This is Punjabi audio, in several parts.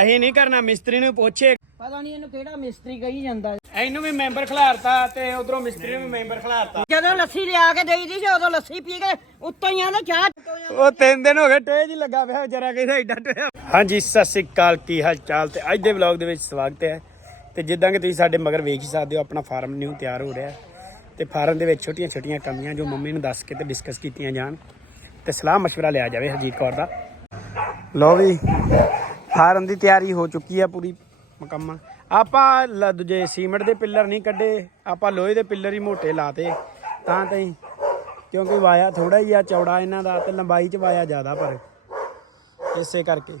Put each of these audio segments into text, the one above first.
ਅਸੀਂ ਨਹੀਂ ਕਰਨਾ ਮਿਸਤਰੀ ਨੂੰ ਪੁੱਛੇ। ਪਤਾ ਨਹੀਂ ਇਹਨੂੰ ਕਿਹੜਾ ਮਿਸਤਰੀ ਕਹੀ ਜਾਂਦਾ। ਇਹਨੂੰ ਵੀ ਮੈਂਬਰ ਖਿਲਾਰਤਾ ਤੇ ਉਧਰੋਂ ਮਿਸਤਰੀ ਨੂੰ ਮੈਂਬਰ ਖਿਲਾਰਤਾ। ਜਦੋਂ ਲੱਸੀ ਲਿਆ ਕੇ ਦੇਈ ਦੀ ਸੀ ਲੱਸੀ ਪੀ ਕੇ ਉੱਤੋਂ ਹੀ ਆਂਦਾ ਚਾਹ ਉਹ ਤਿੰਨ ਦਿਨ ਹੋ ਗਏ ਟੋਏ ਜੀ ਲੱਗਾ ਪਿਆ ਜਰਾ ਕਹਿੰਦਾ ਐਡਾ ਟੋਇਆ ਹਾਂਜੀ ਸਤਿ ਸ੍ਰੀ ਅਕਾਲ ਕੀ ਹਾਲ ਚਾਲ ਤੇ ਅੱਜ ਦੇ ਵਲੌਗ ਦੇ ਵਿੱਚ ਸਵਾਗਤ ਹੈ। ਤੇ ਜਿੱਦਾਂ ਕਿ ਤੁਸੀਂ ਸਾਡੇ ਮਗਰ ਵੇਖ ਹੀ ਸਕਦੇ ਹੋ ਆਪਣਾ ਫਾਰਮ ਨਿਊ ਤਿਆਰ ਹੋ ਰਿਹਾ ਤੇ ਫਾਰਮ ਦੇ ਵਿੱਚ ਛੋਟੀਆਂ-ਛੋਟੀਆਂ ਕਮੀਆਂ ਜੋ ਮੰਮੀ ਨੂੰ ਦੱਸ ਕੇ ਤੇ ਡਿਸਕਸ ਕੀਤੀਆਂ ਜਾਣ। ਤੇ ਸਲਾਹ مشਵਰਾ ਲਿਆ ਜਾਵੇ ਹਰਜੀਤ ਕੌਰ ਦਾ। ਲੋ ਵੀ ਫਾਰਮ ਦੀ ਤਿਆਰੀ ਹੋ ਚੁੱਕੀ ਆ ਪੂਰੀ ਮੁਕੰਮਲ। ਆਪਾਂ ਲ- ਦੂਜੇ ਸੀਮੈਂਟ ਦੇ ਪਿੱਲਰ ਨਹੀਂ ਕੱਢੇ, ਆਪਾਂ ਲੋਹੇ ਦੇ ਪਿੱਲਰ ਹੀ ਮੋਟੇ ਲਾਤੇ। ਤਾਂ ਤਈ, ਕਿਉਂਕਿ ਵਾਇਆ ਥੋੜਾ ਹੀ ਆ ਚੌੜਾ ਇਹਨਾਂ ਦਾ ਤੇ ਲੰਬਾਈ ਚ ਵਾਇਆ ਜ਼ਿਆਦਾ ਪਰ ਇਸੇ ਕਰਕੇ।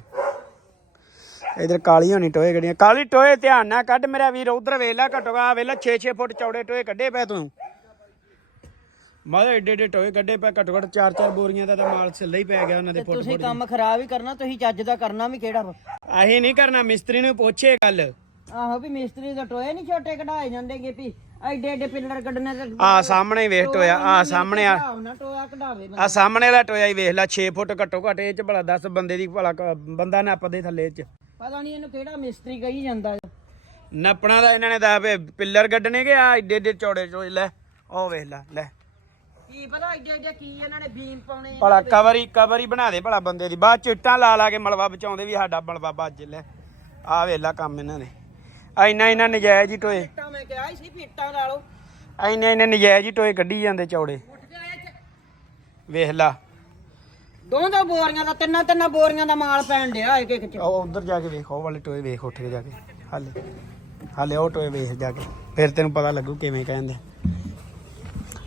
ਇਧਰ ਕਾਲੀ ਹੋਣੀ ਟੋਏ ਗੜੀਆਂ। ਕਾਲੀ ਟੋਏ ਧਿਆਨ ਨਾਲ ਕੱਢ ਮੇਰਾ ਵੀਰ, ਉਧਰ ਵੇਲਾ ਘਟੋਗਾ ਵੇਲਾ 6-6 ਫੁੱਟ ਚੌੜੇ ਟੋਏ ਕੱਢੇ ਪਏ ਤੂੰ। ਮਾਦੇ ਏਡੇ ਏਡੇ ਟੋਏ ਕੱਢੇ ਪਏ ਘਟੋ ਘਟ 4-4 ਬੋਰੀਆਂ ਦਾ ਤਾਂ ਮਾਲ ਛੱਲੇ ਹੀ ਪੈ ਗਿਆ ਉਹਨਾਂ ਦੇ ਫੁੱਟ ਤੁਸੀਂ ਫੁੱਟ ਕੰਮ ਖਰਾਬ ਹੀ ਕਰਨਾ ਤੁਸੀਂ ਚੱਜ ਦਾ ਕਰਨਾ ਵੀ ਕਿਹੜਾ ਵਾ? ਅਸੀਂ ਨਹੀਂ ਕਰਨਾ ਮਿਸਤਰੀ ਨੂੰ ਪੁੱਛੇ ਗੱਲ ਆਹੋ ਵੀ ਮਿਸਤਰੀ ਦਾ ਟੋਏ ਨਹੀਂ ਛੋਟੇ ਕਢਾਏ ਜਾਂਦੇਗੇ ਵੀ ਐਡੇ ਐਡੇ ਪਿੱਲਰ ਕੱਢਣੇ ਤੇ ਆ ਸਾਹਮਣੇ ਹੀ ਵੇਖ ਟੋਇਆ ਆ ਸਾਹਮਣੇ ਆ। ਹਿਸਾਬ ਨਾਲ ਟੋਇਆ ਕਢਾਵੇ ਆ ਸਾਹਮਣੇ ਵਾਲਾ ਟੋਇਆ ਹੀ ਵੇਖ ਲੈ 6 ਫੁੱਟ ਘੱਟੋ ਘੱਟ ਇਹ ਚ ਭਲਾ 10 ਬੰਦੇ ਦੀ ਭਲਾ ਕ- ਬੰਦਾ ਨੱਪਦੇ ਥੱਲੇ ਚ। ਪਤਾ ਨਹੀਂ ਇਹਨੂੰ ਕਿਹੜਾ ਮਿਸਤਰੀ ਕਹੀ ਜਾਂਦਾ ਨੱਪਣਾ ਦਾ ਇਹਨਾਂ ਨੇ ਦਾ ਪਿੱਲਰ ਕੱਢਣੇ ਕਿ ਆ ਏਡੇ ਏਡੇ ਚੌੜੇ ਚੋਏ ਲੈ ਉਹ ਵੇਖ ਲੈ ਲੈ। ਕੀ ਪਤਾ ਐਡੇ ਐਡੇ ਕੀ ਇਹਨਾਂ ਨੇ ਬੀਮ ਪਾਉਣੇ ਆ। ਭਲਾ ਕਵਰੀ ਕਵਰੀ ਬਣਾ ਦੇ ਭਲਾ ਬੰਦੇ ਦੀ। ਬਾਅਦ ਚ ਇੱਟਾਂ ਲਾ ਲਾ ਕੇ ਮਲਵਾ ਬਚਾਉਂਦੇ ਵੀ ਸਾਡਾ ਮਲਵਾ ਵੱਜ ਲੈ। ਆ ਵੇਖ ਲੈ ਕੰਮ ਇਹਨਾਂ ਨੇ। ਐਨਾ ਇਹਨਾਂ ਨਜਾਇਜ਼ ਹੀ ਟੋਏ। ਇੱਟਾਂ ਮੈਂ ਕਿਹਾ ਸੀ ਵੀ ਇੱਟਾਂ ਲਾ ਲਓ। ਐਨੇ ਇਹਨੇ ਨਜਾਇਜ਼ ਹੀ ਟੋਏ ਕੱਢੀ ਜਾਂਦੇ ਚੌੜੇ। ਵੇਖ ਲਾ। ਦੋ ਦੋ ਬੋਰੀਆਂ ਦਾ ਤਿੰਨਾਂ ਤਿੰਨਾਂ ਬੋਰੀਆਂ ਦਾ ਮਾਲ ਪੈਣ ਡਿਆ ਇੱਕ ਇੱਕ ਚ। ਉਹ ਉਧਰ ਜਾ ਕੇ ਵੇਖ ਉਹ ਵਾਲੇ ਟੋਏ ਵੇਖ ਉੱਠ ਕੇ ਜਾ ਕੇ। ਹਾਲੇ ਹਾਲੇ ਉਹ ਟੋਏ ਵੇਖ ਜਾ ਕੇ। ਫਿਰ ਤੈਨੂੰ ਪਤਾ ਲੱਗੂ ਕਿਵੇਂ ਕਹਿੰਦੇ।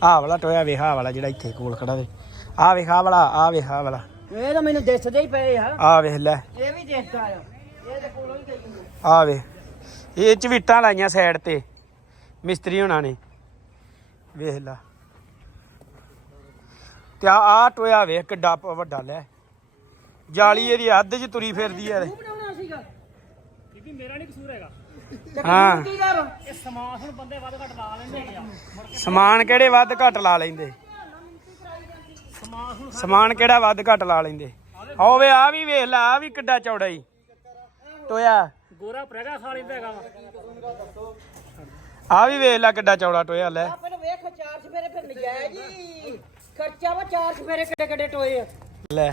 ਆਹ ਵਾਲਾ ਟੋਇਆ ਵੇਖ ਆਹ ਵਾਲਾ ਜਿਹੜਾ ਇੱਥੇ ਕੋਲ ਖੜਾ ਵੇ। ਆਹ ਵੇਖ ਆਹ ਵਾਲਾ ਆਹ ਵੇਖ ਆਹ ਵਾਲਾ। ਇਹ ਤਾਂ ਮੈਨੂੰ ਦਿਸਦੇ ਹੀ ਪਏ ਆ। ਆਹ ਵੇਖ ਲੈ। ਇਹ ਵੀ ਦਿਸਦਾ ਆ। ਇਹ ਤੇ ਕੋਲੋਂ ਹੀ ਗਈ ਆਹ ਵੇ ਇਹ ਚ ਵਿਟਾਂ ਲਾਈਆਂ ਸਾਈਡ ਤੇ ਮਿਸਤਰੀ ਹੋਣਾ ਨੇ। ਵੇਖ ਲਾ। ਤੇ ਆ ਆ ਟੋਇਆ ਵੇਖ ਕਿੱਡਾ ਪ- ਵੱਡਾ ਲੈ। ਜਾਲੀ ਇਹਦੀ ਅੱਧ ਚ ਤੁਰੀ ਫਿਰਦੀ ਆ ਤੂੰ ਬਣਾਉਣਾ ਸੀਗਾ? ਹਾਂ। ਕੀ ਕਰ ਸਮਾਨ ਕਿਹੜੇ ਵੱਧ ਘੱਟ ਲਾ ਲੈਂਦੇ? ਸਮਾਨ ਕਿਹੜਾ ਵੱਧ ਘੱਟ ਲਾ ਲੈਂਦੇ? ਹੋਵੇ ਆ ਵੀ ਵੇਖ ਲੈ ਆ ਵੀ ਕਿੱਡਾ ਚੌੜਾ ਈ। ਟੋਇਆ ਗੋਰਾ ਪ੍ਰੈਗਾ ਖਾ ਲੈਂਦਾ ਹੈਗਾ ਆ ਵੀ ਵੇਖ ਲੈ ਕਿੱਡਾ ਚੌੜਾ ਟੋਇਆ ਲੈ। ਆ ਪਹਿਲਾਂ ਵੇਖ ਚਾਰ ਸਫੇਰੇ ਫਿਰ ਨਜਾਇਜ਼ ਜੀ ਖਰਚਾ ਵਾ ਚਾਰ ਸਫੇਰੇ ਕਿੱਡੇ ਕਿੱਡੇ ਟੋਏ ਆ। ਲੈ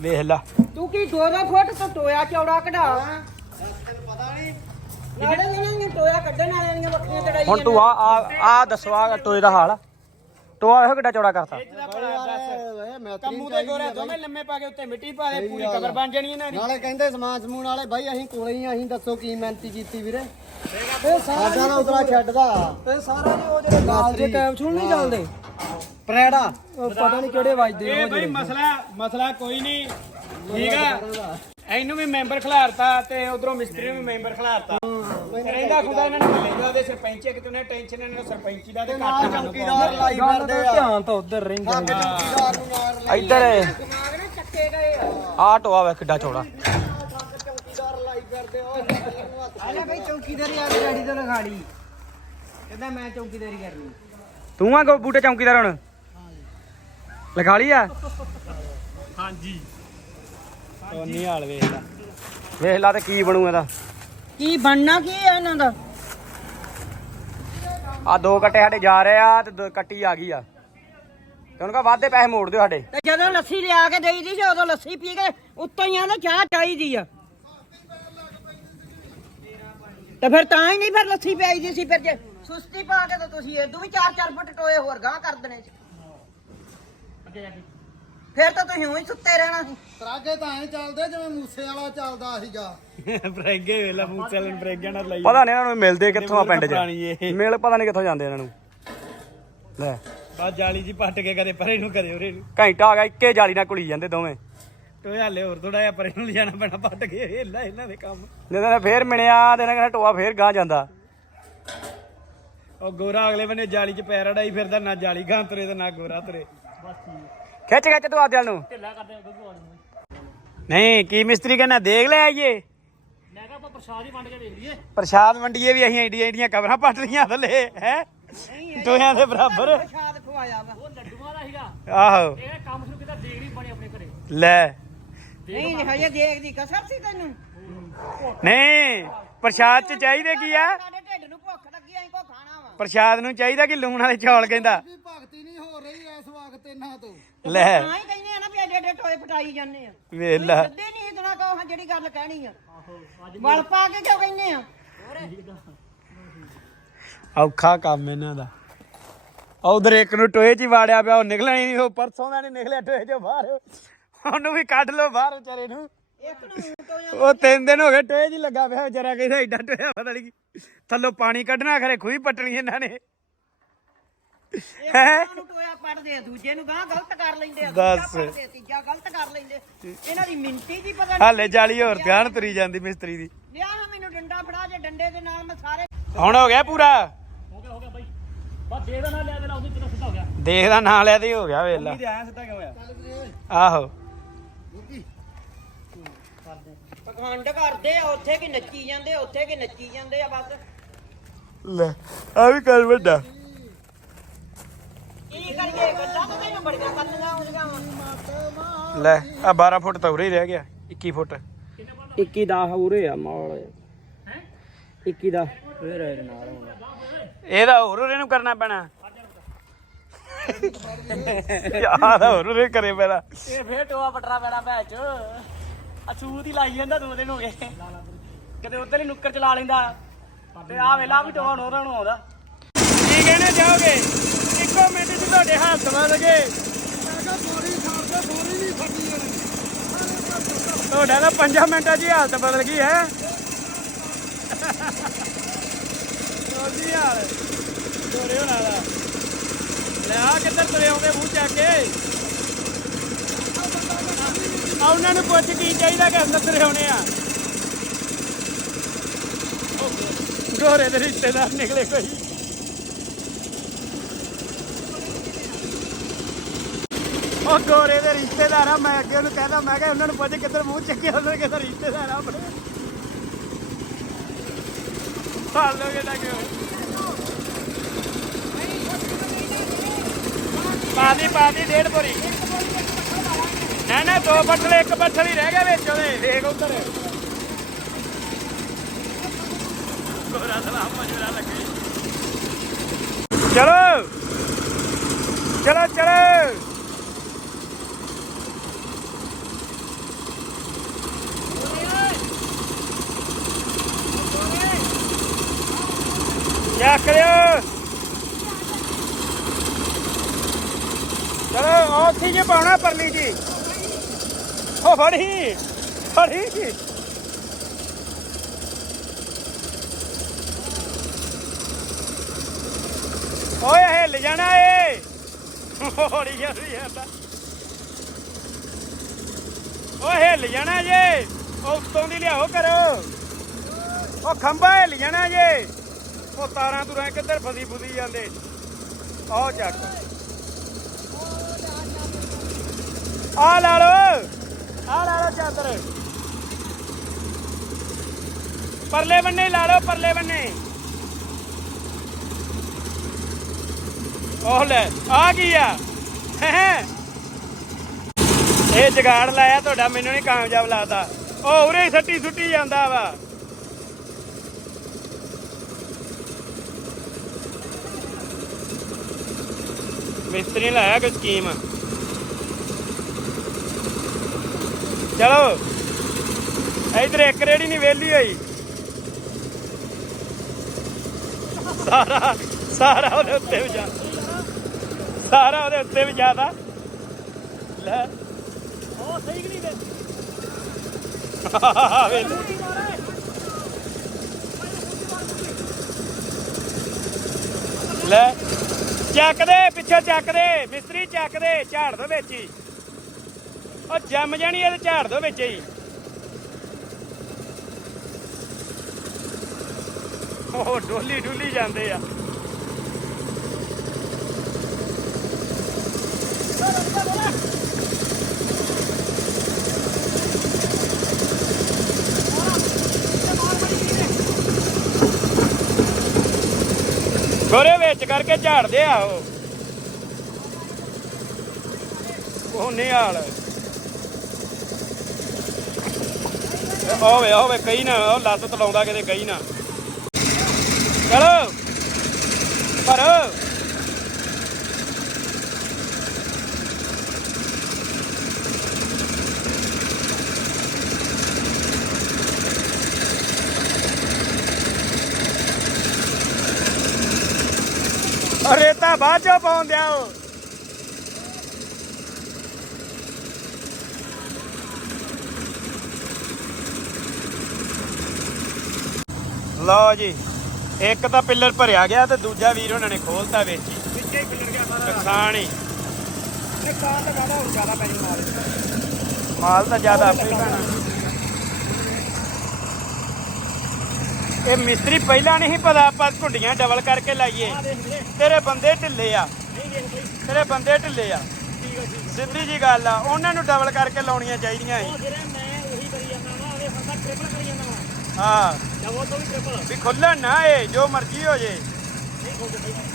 ਵੇਖ ਲੈ। ਤੂੰ ਕੀ ਦੋ ਦੋ ਫੁੱਟ ਤੋਂ ਟੋਇਆ ਚੌੜਾ ਕਢਾ। ਪਤਾ ਨਹੀਂ ਨਾਲੇ ਇਹਨਾਂ ਨੇ ਟੋਇਆ ਕੱਢਣ ਵਾਲਿਆਂ ਦੀਆਂ ਵੱਖਰੀਆਂ ਕਢਾਈ ਹੁਣ ਤੂੰ ਆ ਆ ਆ ਦੱਸੋ ਆ ਟੋਏ ਦਾ ਹਾਲ ਟੋਆ ਇਹੋ ਕਿੱਡਾ ਚੌੜਾ ਕਰਤਾ। ਕੰਮੂ ਤੇ ਗੋਰੇ ਦੋਵੇਂ ਲੰਮੇ ਪਾ ਕੇ ਉੱਤੇ ਮਿੱਟੀ ਪਾ ਦੇ ਪੂਰੀ ਕਬਰ ਬਣ ਜਾਣੀ ਇਹਨਾਂ ਦੀ। ਨਾਲੇ ਕਹਿੰਦੇ ਸਮਾਨ ਸਮੂਨ ਵਾਲੇ ਬਾਈ ਅਸੀਂ ਕੋਲੇ ਹੀ ਆ, ਅਸੀਂ ਦੱਸੋ ਕੀ ਮਿਹਨਤੀ ਕੀਤੀ ਵੀਰੇ। ਇਹ ਸਾਡਾ ਨਾ ਉਤਰਾ ਛੱਡਦਾ। ਇਹ ਸਾਰਾ ਜੀ ਉਹ ਜਿਹੜੇ ਗਾਲ ਦੇ ਕੈਪਸੂਲ ਨਹੀਂ ਚੱਲਦੇ? ਪ੍ਰੈੜਾ। ਪਤਾ ਨਹੀਂ ਕਿਹੜੇ ਵੱਜਦੇ ਇਹ ਬਈ ਮਸਲਾ ਮਸਲਾ ਕੋਈ ਨਹੀਂ ਠੀਕ ਆ? ਇਹਨੂੰ ਵੀ ਮੈਂਬਰ ਖਿਲਾਰਤਾ ਤੇ ਉਧਰੋਂ ਮਿਸਤਰੀ ਨੂੰ ਵੀ ਮੈਂਬਰ ਖਿਲਾਰਤਾ। ਰਹਿੰਦਾ ਖੁਦਾ ਇਹਨਾਂ ਨੇ ਮੱਲੇ ਦਾ ਸਰਪੰਚ ਇੱਕ ਤੇ ਟੈਨਸ਼ਨ ਇਹਨਾਂ ਨੂੰ ਸਰਪੰਚੀ ਦਾ ਤੇ ਘੱਟ ਚੌਕੀਦਾਰ ਲਾਈ ਫਿਰਦੇ ਆ। ਧਿਆਨ ਤਾਂ ਉਧਰ ਰਹਿੰਦਾ ਚੌਕੀਦਾਰ ਨੂੰ ਮਾਰ ਇੱਧਰ ਦਿਮਾਗ ਨਾ ਚੱਕੇ ਗਏ ਆ ਟੋਆ ਵੇ ਕਿੱਡਾ ਚੌੜਾ। ਚੌਕੀਦਾਰ ਲਾਈ ਫਿਰਦੇ ਆ ਆਲੇ ਭਾਈ ਚੌਕੀਦਾਰੀ ਆ ਕੇ ਡੈਡੀ ਤੋਂ ਲਖਾੜੀ ਕਹਿੰਦਾ ਮੈਂ ਚੌਕੀਦਾਰੀ ਕਰਨੀ। ਤੂੰ ਆ ਗੋ ਬੂਟੇ ਚੌਂਕੀਦਾਰ ਹੁਣ? ਲਿਖਾ ਲਈ ਆ? ਹਾਂਜੀ। ਹਾਲ ਵੇਖ ਲੈ। ਵੇਖ ਲਾ ਤੇ ਕੀ ਬਣੂ ਇਹਦਾ। ਕੀ ਬਣਨਾ ਕੀ ਆ ਇਹਨਾਂ ਦਾ? ਆ ਦੋ ਕੱਟੇ ਸਾਡੇ ਜਾ ਰਹੇ ਆ ਤੇ ਦੋ ਕੱਟੀ ਆ ਗਈ ਆ। ਤੇ ਉਹਨਾਂ ਕਾ ਵਾਧੇ ਪੈਸੇ ਮੋੜ ਦਿਓ ਸਾਡੇ। ਤੇ ਜਦੋਂ ਲੱਸੀ ਲਿਆ ਕੇ ਦੇਈ ਦੀ ਸੀ ਉਦੋਂ ਲੱਸੀ ਪੀ ਕੇ ਉੱਤੋਂ ਹੀ ਆਂਦਾ ਚਾਹ ਚਾਹੀਦੀ ਆ। ਤੇ ਫਿਰ ਤਾਂ ਹੀ ਨਹੀਂ ਫਿਰ ਲੱਸੀ ਪਿਆਈ ਦੀ ਸੀ ਫਿਰ ਜੇ ਸੁਸਤੀ ਪਾ ਕੇ ਤਾਂ ਤੁਸੀਂ ਇਦੋਂ ਵੀ 4-4 ਫੁੱਟ ਟੋਏ ਹੋਰ ਗਾਂ ਕਰ ਦੇਣੇ ਸੀ। ਫਿਰ ਤਾਂ ਤੁਸੀਂ ਉਹੀ ਸੁੱਤੇ ਰਹਿਣਾ ਸੀ। ਤਰਾਗੇ ਤਾਂ ਐ ਚੱਲਦੇ ਜਿਵੇਂ ਮੂਸੇ ਵਾਲਾ ਚੱਲਦਾ ਸੀਗਾ। ਬ੍ਰੇਗੇ ਵੇਲਾ ਮੂਚਲ ਬ੍ਰੇਗਾਂ ਨਾਲ ਲਈ। ਪਤਾ ਨਹੀਂ ਇਹਨਾਂ ਨੂੰ ਮਿਲਦੇ ਕਿੱਥੋਂ ਆ ਪਿੰਡ 'ਚ। ਮਿਲ ਪਤਾ ਨਹੀਂ ਕਿੱਥੋਂ ਜਾਂਦੇ ਇਹਨਾਂ ਨੂੰ। ਲੈ। ਬਸ ਜਾਲੀ ਜੀ ਪੱਟ ਕੇ ਕਦੇ ਪਰੇ ਨੂੰ ਕਦੇ ਉਰੇ ਨੂੰ। ਘੰਟਾ ਆ ਗਿਆ ਇੱਕੇ ਜਾਲੀ ਨਾਲ ਕੁਲੀ ਜਾਂਦੇ ਦੋਵੇਂ। ਟੋਏ ਹਾਲੇ ਹੋਰ ਥੋੜਾ ਜਿਹਾ ਪਰੇ ਨੂੰ ਲਿਜਾਣਾ ਪੈਣਾ ਪੱਟ ਕੇ ਹਿੱਲਾ ਇਹਨਾਂ ਦੇ ਕੰਮ। ਜਦੋਂ ਫੇਰ ਮਿਲਿਆ ਤੇ ਇਹਨਾਂ ਕਹਿੰਦਾ ਟੋਆ ਫੇਰ ਗਾਂ ਜਾਂਦਾ। ਉਹ ਗੋਰਾ ਅਗਲੇ ਬੰਨੇ ਜਾਲੀ 'ਚ ਪੈਰ ਅੜਾਈ ਫਿਰਦਾ ਨਾ ਜਾਲੀ ਗਾਂ ਤੁਰੇ ਤੇ ਨਾ ਗੋਰਾ ਤੁਰੇ। ਖਿੱਚ ਖਿੱਚ ਤੂੰ ਆਪਦੇ ਵੱਲ ਨੂੰ। ਢਿੱਲਾ ਕਰਦੇ ਗੱਗੂ ਵਾਲੇ ਨੂੰ। ਨਹੀਂ ਕੀ ਮਿਸਤਰੀ ਕਹਿੰਦਾ ਦੇਖ ਲੈ ਆਈਏ। ਮੈਂ ਕਿਹਾ ਆਪਾਂ ਪ੍ਰਸ਼ਾਦ ਹੀ ਵੰਡ ਕੇ ਦੇਖ ਲਈਏ। ਪ੍ਰਸ਼ਾਦ ਵੰਡੀਏ ਵੀ ਅਸੀਂ ਐਡੀਆਂ ਐਡੀਆਂ ਕਬਰਾਂ ਪੱਟ ਲੀਆਂ ਥੱਲੇ ਹੈ? ਦੋਹਾਂ ਦੇ ਬਰਾਬਰ। ਪ੍ਰਸ਼ਾਦ ਖਵਾਇਆ ਵਾ। ਉਹ ਲੱਡੂਆਂ ਦਾ ਸੀਗਾ। ਆਹੋ। ਇਹ ਕੰਮ ਸ਼ੁਰੂ ਕੀਤਾ ਦੇਗੜੀ ਬਣੀ ਆਪਣੇ ਘਰੇ। ਲੈ। ਨਹੀਂ ਹਜੇ ਦੇਖ ਦੀ ਕਸਰ ਸੀ ਤੈਨੂੰ। ਨਹੀਂ ਪ੍ਰਸ਼ਾਦ ਚ ਚਾਹੀਦੇ ਕੀ ਆ? ਸਾਡੇ ਢਿੱਡ ਨੂੰ ਭੁੱਖ ਲੱਗੀ ਐਂ ਕੋ ਖਾਣਾ ਵਾ। ਪ੍ਰਸ਼ਾਦ ਨੂੰ ਚਾਹੀਦਾ ਕਿ ਲੂਣ ਵਾਲੇ ਚੌਲ ਕਹਿੰਦਾ। ਭਗਤੀ ਇਸ ਵਕਤ ਇਹਨਾਂ ਤੋਂ। ਲੈ। ਤਾਂ ਹੀ ਕਹਿੰਦੇ ਆ ਨਾ ਵੀ ਐਡੇ ਐਡੇ ਟੋਏ ਪਟਾਈ ਜਾਂਦੇ ਆ। ਵੇਲਾ ਅੱਧੇ ਨਹੀਂ ਇਤਨਾ ਕਹੋ ਹਾਂ ਜਿਹੜੀ ਗੱਲ ਕਹਿਣੀ ਆ। ਵਲ ਪਾ ਕੇ ਕਿਉਂ ਕਹਿੰਦੇ ਆ? ਔਖਾ ਕੰਮ ਇਹਨਾਂ ਦਾ। ਉਧਰ ਇੱਕ ਨੂੰ ਟੋਏ 'ਚ ਹੀ ਵਾੜਿਆ ਪਿਆ ਉਹ ਨਿਕਲਣਾ ਹੀ ਨਹੀਂ ਉਹ ਪਰਸੋਂ ਦਾ ਨਹੀਂ ਨਿਕਲਿਆ ਟੋਏ 'ਚੋਂ ਬਾਹਰ। ਉਹਨੂੰ ਵੀ ਕੱਢ ਲਓ ਬਾਹਰ ਵਿਚਾਰੇ ਨੂੰ। ਇੱਕ ਨੂੰ ਟੋਇਆ ਉਹ ਤਿੰਨ ਦਿਨ ਹੋ ਗਏ ਟੋਏ 'ਚ ਹੀ ਲੱਗਾ ਪਿਆ ਵਿਚਾਰਾ ਕਹਿੰਦਾ ਐਡਾ ਟੋਇਆ ਪਤਾ ਨਹੀਂ ਕੀ। ਥੱਲੋਂ ਪਾਣੀ ਕੱਢਣਾ ਖਰੇ ਖੂਹੀ ਪੱਟਣੀ ਇਹਨਾਂ ਨੇ। ਹੈ? ਨੂੰ ਟੋਇਆ ਪੜਦੇ ਆ ਦੂਜੇ ਨੂੰ ਗਾਂ ਗਲਤ ਕਰ ਲੈਂਦੇ ਆ ਦੱਸ। ਦੂਜਾ ਪੜਦੇ ਆ, ਤੀਜਾ ਗਲਤ ਕਰ ਲੈਂਦੇ ਇਹਨਾਂ ਦੀ ਮਿੰਤੀ ਜੀ ਪਤਾ ਹਾਲੇ ਜਾਲੀ ਹੋਰ ਧਿਆਨ ਤੁਰੀ ਜਾਂਦੀ ਮਿਸਤਰੀ ਦੀ। ਲਿਆ ਹਾਂ ਮੈਨੂੰ ਡੰਡਾ ਫੜਾ ਜੇ ਡੰਡੇ ਦੇ ਨਾਲ ਮੈਂ ਸਾਰੇ ਹੁਣ ਹੋ ਗਿਆ ਪੂਰਾ? ਹੋ ਗਿਆ ਹੋ ਗਿਆ ਬਾਈ। ਬਸ ਦੇ ਦਾ ਨਾ ਲਿਆ ਦੇਣਾ ਉਹਦੇ ਚ ਸਿੱਧਾ ਹੋ ਗਿਆ। ਦੇਖ ਦਾ ਨਾਂ ਲਿਆ ਤੇ ਹੀ ਗਿਆ ਵੇਲਾ ਤੇ ਆਇਆ ਸਿੱਧਾ ਕਿਉਂ ਹੋਇਆ? ਆਹੋ। ਪਖੰਡ ਕਰਦੇ ਆ ਉੱਥੇ ਕਿ ਨੱਚੀ ਜਾਂਦੇ ਉੱਥੇ ਕਿ ਨੱਚੀ ਜਾਂਦੇ ਆ ਬਸ। ਲੈ ਆ ਵੀ ਕਰ ਵੱਡਾ। ਕੀ ਕਰੀਏ? ਗੱਲਾਂ ਤਾਂ ਤੈਨੂੰ ਬੜੀਆਂ ਕਰਨੀਆਂ ਆਉਂਦੀਆਂ ਵਾ। ਲੈ ਆ 12 ਫੁੱਟ ਤਾਂ ਉਰੇ ਹੀ ਰਹਿ ਗਿਆ 21 ਫੁੱਟ। 21 ਦਾ ਉਰੇ ਆ ਮਾਲ। ਹੈ? 21 ਦਾ ਫੇਰ ਇਹਦੇ ਨਾਲ ਇਹਦਾ ਹੋਰ ਉਰੇ ਨੂੰ ਕਰਨਾ ਪੈਣਾ। ਯਾਰ ਹੋਰ ਉਰੇ ਕਰੇ ਪੈਣਾ ਇਹ ਫੇਰ ਟੋਆ ਪਟਰਾ ਪੈਣਾ ਭੈ ਚ। ਅਸੂਤ ਹੀ ਲਾਈ ਜਾਂਦਾ ਦੋ ਦਿਨ ਹੋ ਗਏ। ਕਦੇ ਉਧਰ ਹੀ ਨੁੱਕਰ ਚਲਾ ਲੈਂਦਾ। ਤੇ ਆ ਵੇਲਾ ਵੀ ਟੋਆ ਨੋਰਾਂ ਨੂੰ ਆਉਂਦਾ। ਕੀ ਕਹਿਣਾ ਚਾਹੋਗੇ? ਇੱਕੋ ਮਿੰਟ 'ਚ ਤੁਹਾਡੇ ਹੱਥ ਵੱਲ ਤੁਹਾਡਾ ਤਾਂ 5 ਮਿੰਟਾਂ 'ਚ ਹੀ ਹਾਲਤ ਬਦਲ ਗਈ ਹੈ। ਕੀ ਹਾਲ ਦੋਰੇ ਹੋਣਾ ਦਾ। ਲੈ ਆ ਕਿੱਧਰ ਤੁਰੇ ਆਉਂਦੇ ਮੂੰਹ ਚੱਕ ਕੇ। ਆ ਉਹਨਾਂ ਨੂੰ ਪੁੱਛ ਕੀ ਚਾਹੀਦਾ ਕਿ ਅੰਦਰ ਤੁਰੇ ਆਉਣੇ ਆ। ਗੋਰੇ ਦੇ ਰਿਸ਼ਤੇਦਾਰ ਨਿਕਲੇ ਕੋਈ। ਉਹ ਗੋਰੇ ਦੇ ਰਿਸ਼ਤੇਦਾਰ ਆ, ਮੈਂ ਅੱਗੇ ਉਹਨੂੰ ਕਹਿੰਦਾ, ਮੈਂ ਕਿਹਾ ਉਹਨਾਂ ਨੂੰ ਪੁੱਛ ਕਿੱਧਰ ਮੂੰਹ ਚੱਕਿਆ, ਉਹਨਾਂ ਨੇ ਕਹਿੰਦਾ ਰਿਸ਼ਤੇਦਾਰ ਆ ਆਪਣੇ। ਹਾਲ ਲੋਗੇ ਤਾਂ ਕਿਉਂ। ਪਾਦੀ ਪਾਦੀ ਡੇਢ ਬੋਰੀ ਨਾ ਨਾ, ਦੋ ਬੱਠਲ ਇੱਕ ਬੱਠਲ ਹੀ ਰਹਿ ਗਿਆ ਵਿੱਚ ਉਹਦੇ। ਦੇਖ ਉੱਧਰ। ਗੋਰਾ ਸਲਾਮ ਮਜੂਰਾ ਲੱਗੇ। ਚਲੋ। ਚਲੋ ਚਲੋ। ਚੱਕ ਕਰਿਓ। ਚਲੋ ਉੱਥੇ ਜੇ ਪਾਉਣਾ ਪਰਲੀ ਜੀ। ਉਹ ਫੜੀ ਫੜੀ ਓਏ ਹਿੱਲ ਜਾਣਾ ਏ। ਹੌਲੀ ਜਾਂਦੀ ਜਾਂਦਾ ਓਏ, ਹਿੱਲ ਜਾਣਾ ਜੇ। ਉਹ ਦੀ ਲਿਆਓ ਕਰੋ। ਉਹ ਖੰਭਾ ਹਿੱਲ ਜਾਣਾ ਜੇ। ਉਹ ਤਾਰਾਂ ਤੁਰਾਂ ਕਿੱਧਰ ਫਸੀ ਫੁਸੀ ਜਾਂਦੇ? ਆਹ ਚੱਕ। ਆ ਲਾ ਲੋ ਆ ਲਾ ਲੋ ਚਾਦਰ। ਪਰਲੇ ਬੰਨੇ ਲਾ ਲੋ ਪਰਲੇ ਬੰਨੇ। ਉਹ ਲੈ, ਆ ਕੀ ਆ? ਇਹ ਜਗਾੜ ਲਾਇਆ ਤੁਹਾਡਾ, ਮੈਨੂੰ ਨਹੀਂ ਕਾਮਯਾਬ ਲੱਗਦਾ। ਉਹ ਉਰੇ ਸੱਟੀ ਸੁੱਟੀ ਜਾਂਦਾ ਵਾ। ਮਿਸਤਰੀ ਨੇ ਲਾਇਆ ਕੋਈ ਸਕੀਮ? ਚਲੋ। ਇਧਰ ਇੱਕ ਰੇੜੀ ਨਹੀਂ ਵੇਲੀ ਹੋਈ। ਸਾਰਾ ਸਾਰਾ ਉਹਦੇ ਉੱਤੇ ਵੀ ਜਾ ਸਾਰਾ ਉਹਦੇ ਉੱਤੇ ਵੀ ਜਾਦਾ ਲੈ। ਉਹ ਸਹੀ ਕਿ ਨਹੀਂ ਵੇ। ਲੈ। ਚੱਕ ਦੇ, ਪਿੱਛੇ ਚੱਕ ਦੇ, ਮਿਸਤਰੀ ਚੱਕ ਦੇ, ਝਾੜ ਦੋ ਵਿੱਚ ਹੀ। ਉਹ ਜੰਮ ਜਾਣੀ ਇਹਦੇ ਝਾੜ ਦੋ ਵਿੱਚ ਹੀ। ਉਹ ਡੋਲੀ ਡੁੱਲੀ ਜਾਂਦੇ ਆ। ਗੋਰੇ ਵਿੱਚ ਕਰਕੇ ਝਾੜਦੇ ਆ ਉਹ। ਉਹ ਨਿਹਾਲ ਓਵੇ ਹੋਵੇ ਕਈ ਨਾ, ਉਹ ਲੱਤ ਤਲਾਉਂਦਾ ਕਿਤੇ ਕਈ ਨਾ। ਚਲੋ। ਪਰ ਅਰੇ ਤਾਂ ਬਾਅਦ ਚੋਂ ਪਾਉਂਦਿਆ ਉਹ। ਲਓ ਜੀ ਇੱਕ ਤਾਂ ਪਿੱਲਰ ਭਰਿਆ ਗਿਆ ਤੇ ਦੂਜਾ ਵੀਰ ਉਹਨਾਂ ਨੇ ਖੋਲਤਾ ਵਿੱਚ। ਹੀ ਵਿੱਚੇ ਹੀ ਖੁੱਲਰ ਗਿਆ ਸਾਰਾ। ਨੁਕਸਾਨ ਹੀ। ਨੁਕਸਾਨ ਤਾਂ ਜ਼ਿਆਦਾ ਹੁਣ ਜ਼ਿਆਦਾ ਪੈ ਜੂ ਨਾਲ ਮਾਲ ਤਾਂ ਜ਼ਿਆਦਾ ਆਪੇ ਹੀ ਪੈਣਾ ਇਹ ਮਿਸਤਰੀ ਪਹਿਲਾਂ ਨਹੀਂ ਪਤਾ ਆਪਾਂ ਘੁੰਡੀਆਂ ਡਬਲ ਕਰਕੇ ਲਾਈਏ। ਤੇਰੇ ਬੰਦੇ ਢਿੱਲੇ ਆ। ਤੇਰੇ ਬੰਦੇ ਢਿੱਲੇ ਆ। ਸਿੱਧੀ ਜੀ ਗੱਲ ਆ ਉਹਨਾਂ ਨੂੰ ਡਬਲ ਕਰਕੇ ਲਾਉਣੀਆਂ ਚਾਹੀਦੀਆਂ ਸੀ ਵਾ ਹਾਂ। ਖੁੱਲਣ ਨਾ ਇਹ ਜੋ ਮਰਜ਼ੀ ਹੋ ਜੇ।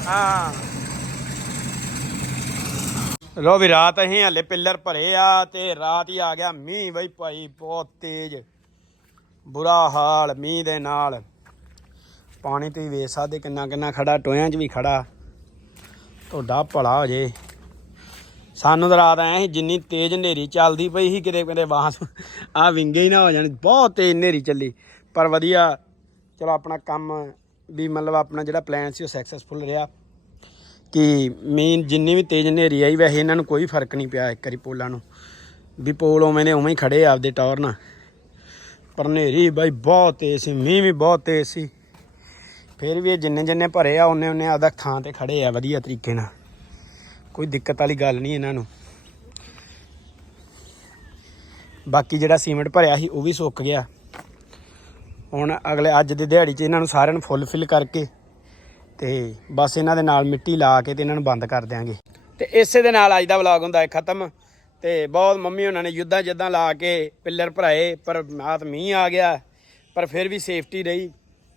ਹਾਂ। ਲੋ ਵੀ ਰਾਤ ਅਸੀਂ ਹਲੇ ਪਿੱਲਰ ਭਰੇ ਆ ਤੇ ਰਾਤ ਹੀ ਆ ਗਿਆ ਮੀਂਹ ਬਈ ਭਾਈ ਬਹੁਤ ਤੇਜ਼। ਬੁਰਾ ਹਾਲ ਮੀਂਹ ਦੇ ਨਾਲ। ਪਾਣੀ ਤੁਸੀਂ ਵੇਖ ਸਕਦੇ ਕਿੰਨਾ ਕਿੰਨਾ ਖੜਾ, ਟੋਇਆਂ 'ਚ ਵੀ ਖੜਾ। ਤੁਹਾਡਾ ਭਲਾ ਹੋ ਜੇ। ਸਾਨੂੰ ਤਾਂ ਰਾਤ ਐ ਸੀ, ਜਿੰਨੀ ਤੇਜ਼ ਹਨੇਰੀ ਚੱਲਦੀ ਪਈ ਸੀ, ਕਿਤੇ ਕਿਤੇ ਬਾਂਸ ਆ ਵਿੰਗੇ ਹੀ ਨਾ ਹੋ ਜਾਣ, ਬਹੁਤ ਤੇਜ਼ ਹਨੇਰੀ ਚੱਲੀ। ਪਰ ਵਧੀਆ, ਚਲੋ ਆਪਣਾ ਕੰਮ ਵੀ ਮਤਲਬ ਆਪਣਾ ਜਿਹੜਾ ਪਲਾਨ ਸੀ, ਉਹ ਸਕਸੈਸਫੁਲ ਰਿਹਾ। ਕਿ ਮੀਨ ਜਿੰਨੀ ਵੀ ਤੇਜ਼ ਹਨੇਰੀ ਆਈ, ਵੈਸੇ ਇਹਨਾਂ ਨੂੰ ਕੋਈ ਫ਼ਰਕ ਨਹੀਂ ਪਿਆ ਇੱਕ ਵਾਰੀ ਪੋਲਾਂ ਨੂੰ। ਵੀ ਪੋਲ ਉਵੇਂ ਦੇ ਉਵੇਂ ਹੀ ਖੜੇ ਆਪਦੇ ਟੌਰ ਨਾਲ। ਪਰ ਹਨੇਰੀ ਬਾਈ ਬਹੁਤ ਤੇਜ਼ ਸੀ, ਮੀਂਹ ਵੀ ਬਹੁਤ ਤੇਜ਼ ਸੀ। ਫਿਰ ਵੀ ਇਹ ਜਿੰਨੇ ਜਿੰਨੇ ਭਰੇ ਆ ਉਹਨੇ ਉਹਨੇ ਆਪਦਾ ਥਾਂ ਤੇ ਖੜੇ ਆ ਵਧੀਆ ਤਰੀਕੇ ਨਾਲ। ਕੋਈ ਦਿੱਕਤ ਵਾਲੀ ਗੱਲ ਨਹੀਂ ਇਹਨਾਂ ਨੂੰ। ਬਾਕੀ ਜਿਹੜਾ ਸੀਮੈਂਟ ਭਰਿਆ ਸੀ, ਉਹ ਵੀ ਸੁੱਕ ਗਿਆ। ਹੁਣ ਅਗਲੇ ਅੱਜ ਦੀ ਦਿਹਾੜੀ 'ਚ ਇਹਨਾਂ ਨੂੰ ਸਾਰਿਆਂ ਨੂੰ ਫੁੱਲ ਫਿਲ ਕਰਕੇ ਤੇ ਬਸ ਇਹਨਾਂ ਦੇ ਨਾਲ ਮਿੱਟੀ ਲਾ ਕੇ ਤੇ ਇਹਨਾਂ ਨੂੰ ਬੰਦ ਕਰ ਦਿਆਂਗੇ। ਤੇ ਇਸੇ ਦੇ ਨਾਲ ਅੱਜ ਦਾ ਵਲੌਗ ਹੁੰਦਾ ਹੈ ਖਤਮ। ਤੇ ਬਹੁਤ ਮੰਮੀ ਉਹਨਾਂ ਨੇ ਯੁੱਧਾਂ ਜਿੱਦਾਂ ਲਾ ਕੇ ਪਿੱਲਰ ਭਰਾਏ, ਪਰ ਆਤ ਮੀਂਹ ਆ ਗਿਆ, ਪਰ ਫਿਰ ਵੀ ਸੇਫਟੀ ਰਹੀ।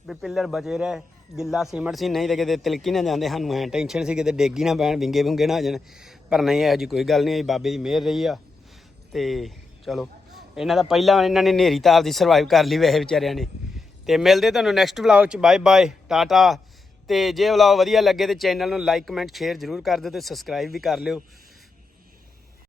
ਵੀ ਪਿੱਲਰ ਬਚੇ ਰਹੇ, ਗਿੱਲਾ ਸੀਮੈਂਟ ਸੀ, ਨਹੀਂ ਤੇ ਕਿਤੇ ਤਿਲਕੀ ਨਾ ਜਾਂਦੇ ਸਾਨੂੰ ਐ ਟੈਨਸ਼ਨ ਸੀ, ਕਿਤੇ ਡੇਗੀ ਨਾ ਪੈਣ, ਵਿੰਗੇ ਵਿੰਗੇ ਨਾ ਹੋ ਜਾਣ। ਪਰ ਨਹੀਂ, ਇਹੋ ਜੀ ਕੋਈ ਗੱਲ ਨਹੀਂ ਬਾਬੇ ਦੀ ਮਿਹਰ ਰਹੀ ਆ। ਤੇ ਚਲੋ, ਇਹਨਾਂ ਦਾ ਪਹਿਲਾਂ ਇਹਨਾਂ ਨੇ ਨੇਰੀ ਤਾਂ ਦੀ ਸਰਵਾਈਵ ਕਰ ਲਈ ਵੈਸੇ ਵਿਚਾਰਿਆਂ ਨੇ। ਤੇ ਮਿਲਦੇ ਤੁਹਾਨੂੰ ਨੈਕਸਟ ਵਲੌਗ ਚ ਬਾਏ ਬਾਏ ਟਾਟਾ। ਤੇ ਜੇ ਵਲੌਗ ਵਧੀਆ ਲੱਗੇ ਤੇ ਚੈਨਲ ਨੂੰ ਲਾਈਕ ਕਮੈਂਟ ਸ਼ੇਅਰ ਜ਼ਰੂਰ ਕਰ ਦਿਓ ਤੇ ਸਬਸਕ੍ਰਾਈਬ ਵੀ ਕਰ ਲਿਓ।